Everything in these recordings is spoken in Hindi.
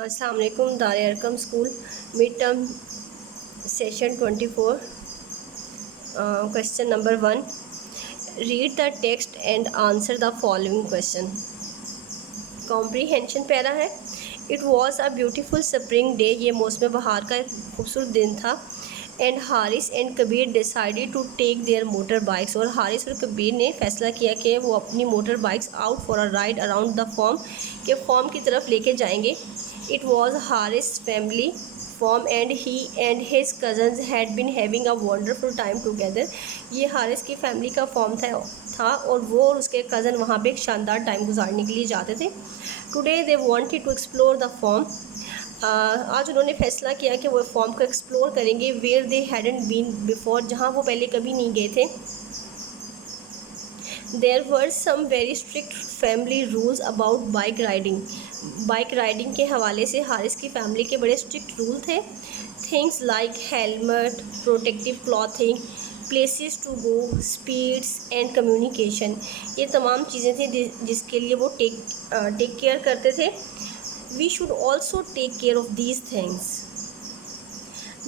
अस्सलाम वालेकुम। Dar Arqam school mid term session 24। Question number 1, read the text and answer the following question. Comprehension para है। It was a beautiful spring day, ये मौसम बहार का एक खूबसूरत दिन था। And Haris and Kabir decided to take their motor bikes, और हारिस और कबीर ने फैसला किया कि वो अपनी motor bikes out for a ride around the farm, के फॉर्म की तरफ लेके जाएंगे। It was Haris family farm and he and his cousins had been having a wonderful time together. ये हारिस की फैमिली का फॉर्म था और वो और उसके कज़न वहाँ पे एक शानदार टाइम गुजारने के लिए जाते थे। Today they wanted to explore the farm. आज उन्होंने फैसला किया कि वो फॉर्म को एक्सप्लोर करेंगे where they hadn't been before, जहाँ वो पहले कभी नहीं गए थे। There were some very strict family rules about bike riding. Bike riding के हवाले से हारिस की फैमिली के बड़े स्ट्रिक्ट रूल थे। Things like helmet, protective clothing, places to go, speeds and communication, ये तमाम चीज़ें थी जिसके लिए वो टेक केयर करते थे। We should also take care of these things.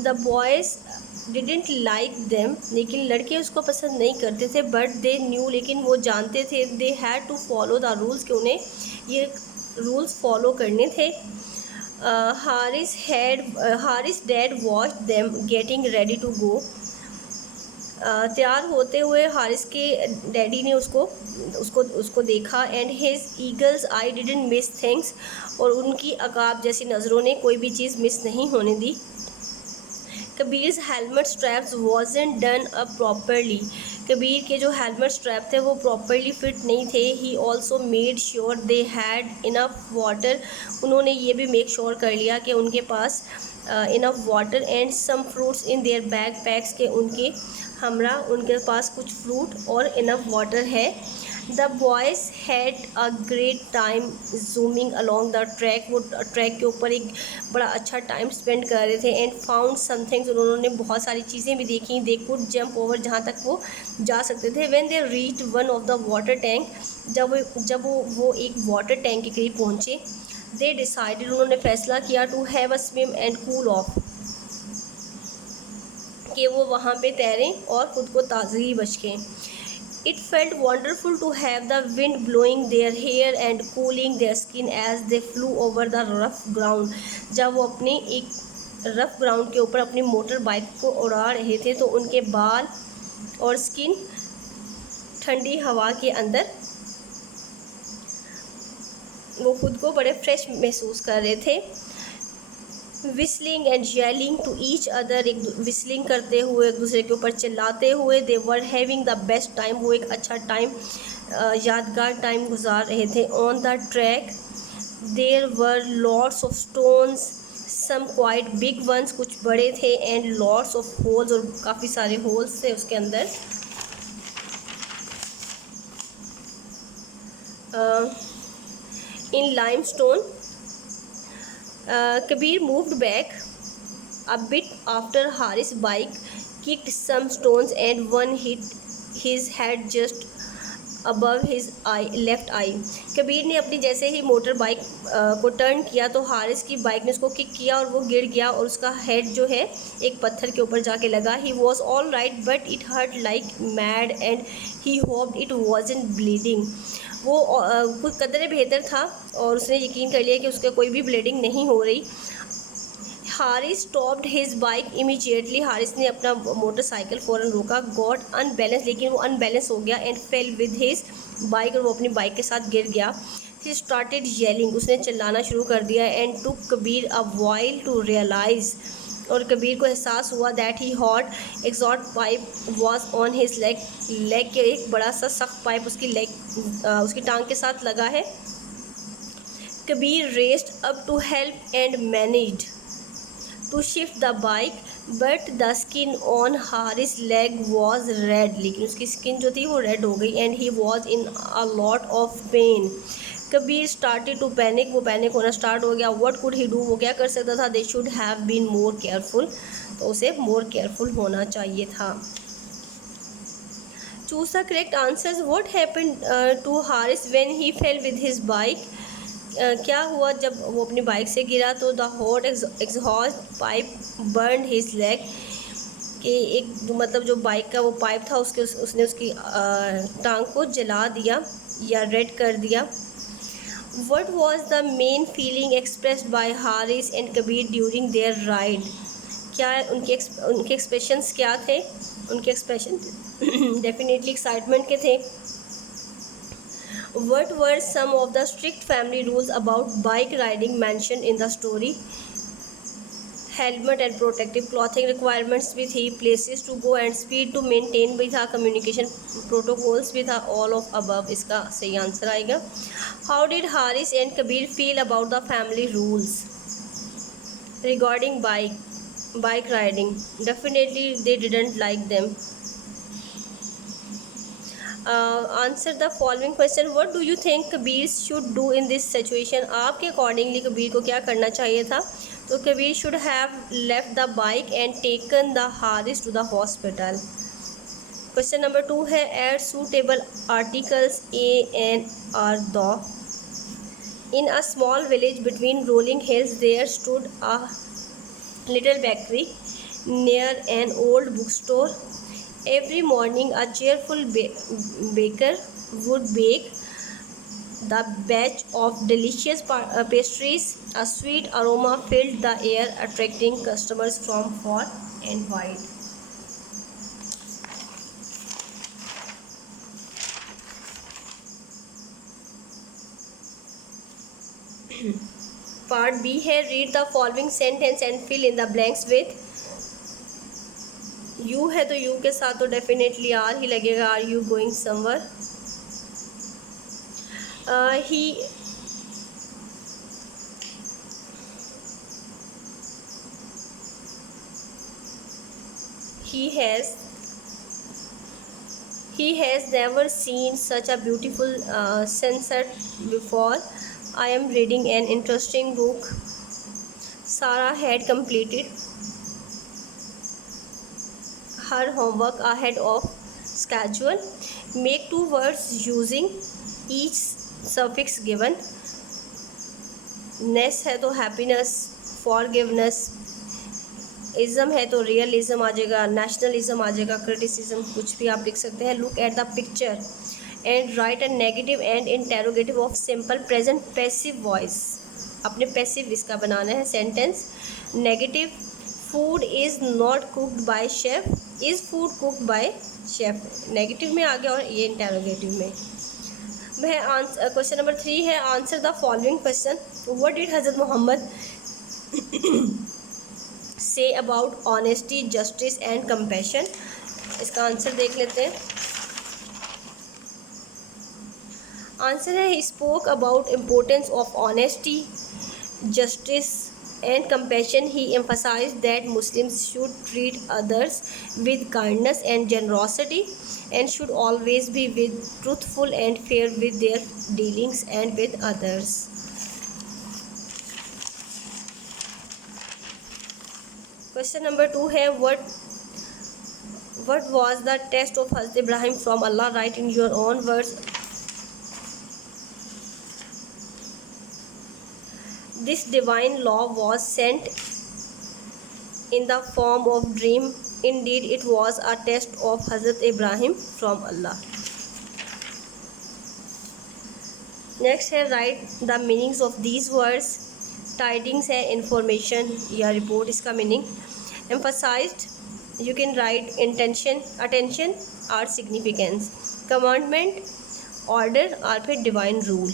The boys didn't like them, लेकिन लड़के उसको पसंद नहीं करते थे। बट दे न्यू, लेकिन वो जानते थे। They had to follow the rules, कि उन्हें ये रूल्स फॉलो करने थे। Haris dad watch them getting ready to go. तैयार होते हुए हारिस के डैडी ने उसको उसको उसको देखा। And his eagles I didn't miss things, और उनकी अकाब जैसी नज़रों ने कोई भी चीज़ मिस नहीं होने दी। Kabir's helmet straps wasn't done up properly, Kabir के जो हेलमेट स्ट्रैप थे वो प्रॉपरली फिट नहीं थे। He also made sure they had enough water, उन्होंने ये भी मेक श्योर कर लिया कि उनके पास enough water and some fruits in their bag packs, के उनके पास कुछ फ्रूट और इनफ वाटर है। The boys had a great time zooming along the track, वो ट्रैक के ऊपर एक बड़ा अच्छा टाइम स्पेंड कर रहे थे। एंड फाउंड समथिंग्स, उन्होंने बहुत सारी चीज़ें भी देखी। दे कुड जंप ओवर, जहाँ तक वो जा सकते थे। When they reached one of the water tank, जब वो एक वाटर टैंक के करीब पहुँचे, दे डिसाइडेड, उन्होंने फैसला किया, to have a swim and cool off, कि वो वहाँ पे तैरें और ख़ुद को ताज़गी बख्शें। It felt wonderful to have the wind blowing their hair and cooling their skin as they flew over the rough ground। जब वो अपने एक रफ़ ग्राउंड के ऊपर अपनी मोटर बाइक को उड़ा रहे थे तो उनके बाल और स्किन ठंडी हवा के अंदर वो खुद को बड़े फ्रेश महसूस कर रहे थे। Whistling and yelling to each other, एक विस्लिंग करते हुए एक दूसरे के ऊपर चिल्लाते हुए। They were having the best time, वो एक अच्छा टाइम, यादगार टाइम गुजार रहे थे। On the track there were lots of stones, some quite big ones, कुछ बड़े थे। एंड लॉट्स ऑफ होल्स, और काफ़ी सारे होल्स थे उसके अंदर। इन lime stone, Kabir moved back a bit after Haris' bike kicked some stones and one hit his head just above his left eye. Kabir ने अपनी जैसे ही मोटर बाइक को टर्न किया तो हारिस की बाइक ने उसको किक किया और वो गिर गया, और उसका हेड जो है एक पत्थर के ऊपर जाके लगा। He was all right but it hurt like mad and he hoped it wasn't bleeding. वो कुछ कदरे बेहतर था और उसने यकीन कर लिया कि उसका कोई भी ब्लीडिंग नहीं हो रही। Haris stopped his bike immediately, Haris ने अपना मोटरसाइकिल फ़ौरन रोका। गॉट अनबैलेंस, लेकिन वो अनबैलेंस हो गया। And fail with his bike, और वो अपनी बाइक के साथ गिर गया। ही स्टार्टेड येलिंग, उसने चिल्लाना शुरू कर दिया। And took Kabir a while to realise, और कबीर को एहसास हुआ that he hot exhaust pipe was on his leg के एक बड़ा सा सख्त पाइप उसकी टांग के साथ लगा है। Kabir raced up to help and managed to shift the bike but the skin on Haris leg was red, लेकिन उसकी स्किन जो थी वो रेड हो गई। And he was in a lot of pain. Kabir started to panic, वो पैनिक होना स्टार्ट हो गया। व्हाट कुड ही डू, वो क्या कर सकता था। They should have been more careful, तो उसे मोर केयरफुल होना चाहिए था। Choose the correct answers. What happened to Haris when he fell with his bike. क्या हुआ जब वो अपनी बाइक से गिरा तो the hot exhaust pipe burn his leg, कि एक मतलब जो बाइक का वो पाइप था उसने उसकी टांग को जला दिया या रेड कर दिया। What was the main feeling expressed by Haris and Kabir during their ride? क्या उनके एक्सप्रेशंस क्या थे? उनके एक्सप्रेशन डेफिनेटली एक्साइटमेंट के थे। What were some of the strict family rules about bike riding mentioned in the story? Helmet and protective clothing requirements भी थी, places to go and speed to maintain भी था, कम्युनिकेशन प्रोटोकॉल्स भी था, ऑल ऑफ अबव इसका सही आंसर आएगा। How did Haris and Kabir feel about the family rules regarding bike riding? Definitely they didn't like them. Answer the following question. What do you think Kabir should do in this situation? आपके अकॉर्डिंगली कबीर को क्या करना चाहिए था? तो Kabir should have left the bike and taken the Haris to the hospital. Question number 2 है add suitable articles a and or the. In a small village between rolling hills there stood a little bakery near an old bookstore. Every morning a cheerful baker would bake the batch of delicious pastries. A sweet aroma filled the air, attracting customers from far and wide. Part B है read the following sentence and fill in the blanks with। You है तो यू के साथ तो डेफिनेटली आर ही लगेगा। Are you going somewhere? he has never seen such a beautiful sunset before. I am reading an interesting book. Sarah had completed her homework ahead of schedule. Make two words using each suffix given. नेस है तो हैप्पीनेस, फॉरगिवनेस, इज़म है तो रियलिज्म आ जाएगा, नेशनलिज्म आ जाएगा, क्रिटिसिज्म, कुछ भी आप लिख सकते हैं। Look at the picture and right a negative and interrogative of simple present passive voice. अपने पैसिव इसका बनाना है sentence. Negative, food is not cooked by chef, is food cooked by chef, negative में आ गया, और ये इंटेरोगेटिव में है। आंसर क्वेश्चन नंबर 3 है answer the following question. What did Hazrat Mohammad say about honesty, justice and compassion? इसका आंसर देख लेते हैं। आंसर है he spoke about importance of honesty, justice and compassion. He emphasized that Muslims should treat others with kindness and generosity and should always be truthful and fair with their dealings and with others. Question number 2 है what was the test of Hazrat Ibrahim from Allah? Write in your own words. This divine law was sent in the form of dream. Indeed, it was a test of Hazrat Ibrahim from Allah. Next है write the meanings of these words. Tidings है information या report, इसका meaning. Emphasized, you can write intention, attention or significance. Commandment, order और फिर divine rule.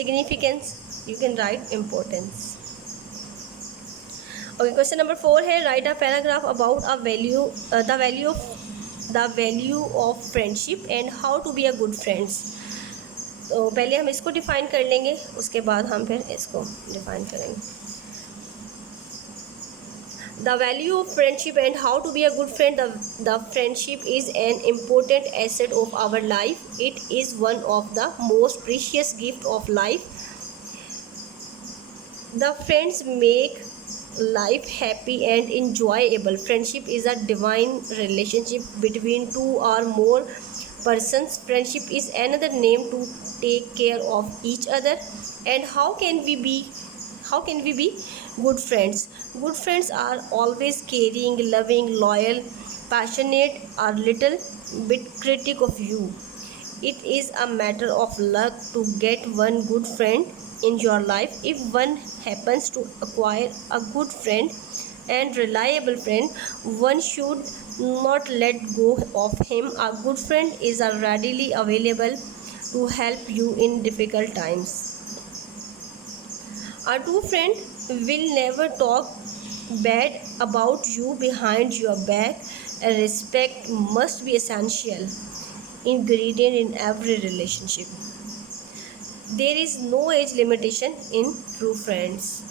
Significance, you can write importance. Okay, question number 4 है write a paragraph about a value, the value of friendship and how to be a good friends. तो पहले हम इसको डिफाइन कर लेंगे, उसके बाद हम फिर इसको डिफाइन करेंगे। The value of friendship and how to be a good friend. The friendship is an important asset of our life. It is one of the most precious gift of life. The friends make life happy and enjoyable. Friendship is a divine relationship between two or more person's friendship is another name to take care of each other. And how can we be good friends? Good friends are always caring, loving, loyal, passionate, or little bit critic of you. It is a matter of luck to get one good friend in your life. If one happens to acquire a good friend and reliable friend, one should not let go of him. A good friend is readily available to help you in difficult times. A true friend will never talk bad about you behind your back. Respect must be essential ingredient in every relationship. There is no age limitation in true friends.